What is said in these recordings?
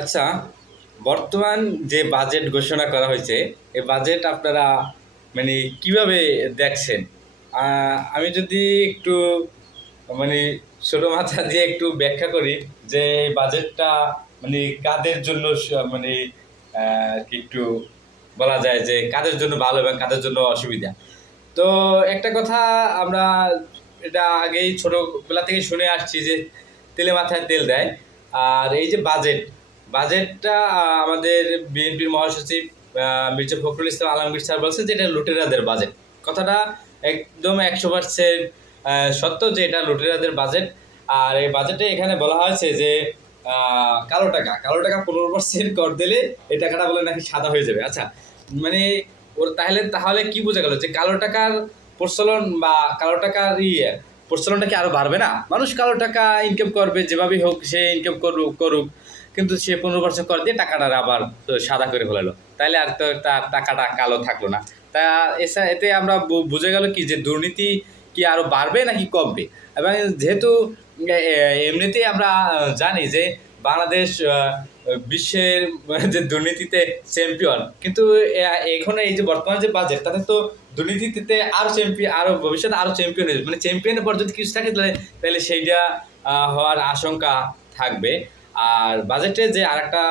আচ্ছা, বর্তমান যে বাজেট ঘোষণা করা হয়েছে, এই বাজেট আপনারা মানে কিভাবে দেখছেন? আমি যদি একটু মানে ছোট মাথা দিয়ে একটু ব্যাখ্যা করি যে এই বাজেটটা মানে কাদের জন্য মানে কি একটু বলা যায় যে কাদের জন্য ভালো এবং কাদের জন্য অসুবিধা। তো একটা কথা আমরা এটা আগেই ছোটবেলা থেকে শুনে আসছি যে তেলে মাথায় তেল দেয়। আর এই যে বাজেটটা আমাদের বিএনপির মহাসচিব মির্জা ফখরুল ইসলাম আলমগীর স্যার বলছে যে এটা লুটেরাদের বাজেট। কথাটা একদম 100% সত্য যে এটা লুটেরাদের বাজেট। আর এই বাজেটে এখানে বলা হয়েছে যে কালো টাকা 15% কর দিলে এই টাকাটা বলে নাকি সাদা হয়ে যাবে। আচ্ছা, মানে ওর তাহলে তাহলে কি বোঝা গেল যে কালো টাকার প্রচলন বা কালো টাকার প্রচলনটা কি আরো বাড়বে না? মানুষ কালো টাকা ইনকাম করবে, যেভাবেই হোক সে ইনকাম করুক, কিন্তু সে 15% কর দিয়ে টাকাটা আবার সাদা করে ফেলালো, তাইলে আর তো তার টাকাটা কালো থাকলো না। তা এতে আমরা বুঝে গেল কি যে দুর্নীতি কি আরো বাড়বে নাকি কমবে। এবং যেহেতু এমনিতেই আমরা জানি যে বাংলাদেশ বিশ্বের যে দুর্নীতিতে চ্যাম্পিয়ন, কিন্তু এখন এই যে বর্তমান যে বাজেট তাতে তো দুর্নীতিতে আরো চ্যাম্পিয়ন, আরো ভবিষ্যতে আরো চ্যাম্পিয়ন হয়ে মানে চ্যাম্পিয়নের পর যদি কিছু থাকে তাহলে সেইটা হওয়ার আশঙ্কা থাকবে। আর বাজেটে যে আরেকটা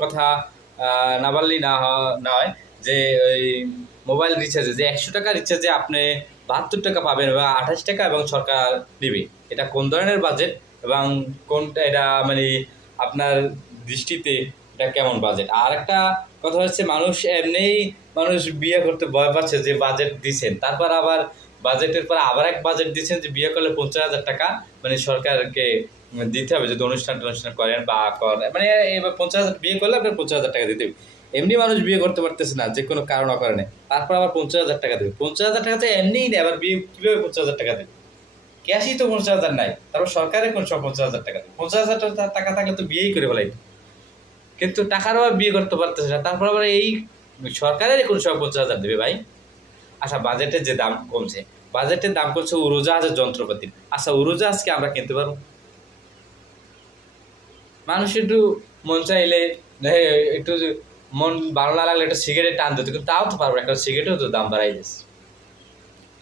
কথা না বললেই নয় যে ওই মোবাইল রিচার্জে যে 100 টাকা রিচার্জে আপনি 72 টাকা পাবেন বা 28 টাকা এবং সরকার দিবে। এটা কোন ধরনের বাজেট এবং কোনটা এটা মানে আপনার দৃষ্টিতে এটা কেমন বাজেট? আর একটা কথা হচ্ছে মানুষ বিয়ে করতে ভয় পাচ্ছে যে বাজেট দিচ্ছেন, তারপর আবার বাজেটের পর আবার এক বাজেট দিচ্ছেন যে বিয়ে করলে 50,000 টাকা মানে সরকারকে দিতে হবে যদি অনুষ্ঠান করেন বা মানে এবার 50,000 বিয়ে করলে আপনার 50,000 টাকা দিতে হবে। এমনি মানুষ বিয়ে করতে পারতেছে না যে কোনো কারণ অকারণে, তারপর আবার 50,000 টাকা দেবে। 50,000 টাকা তো এমনিই নেই, আবার বিয়ে কিভাবে 50,000 টাকা দেবে? ক্যাশই তো 50,000 নাই, তারপর সরকারে কোন সব 50,000 টাকা দেবে? 50,000 টাকা থাকলে তো বিয়েই করে ফেলাই, কিন্তু টাকার আবার বিয়ে করতে পারতেছে না, তারপর আবার এই সরকারের কোন সব 50,000 দেবে ভাই? আচ্ছা, বাজেটের যে দাম কমছে, বাজেটের দাম কমছে উড়োজাহাজের যন্ত্রপাতি। আচ্ছা, উড়োজাহাজ কি আমরা কিনতে পারবো? মানুষ একটু মন চাইলে একটু মন ভালো না লাগলে একটা সিগারেট টান দিত, কিন্তু তাও তো পারবো, একটা সিগারেটেও তো দাম বাড়াই দিচ্ছে।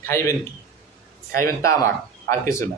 খাইবেন কি? খাইবেন তামাক, আর কিছু না।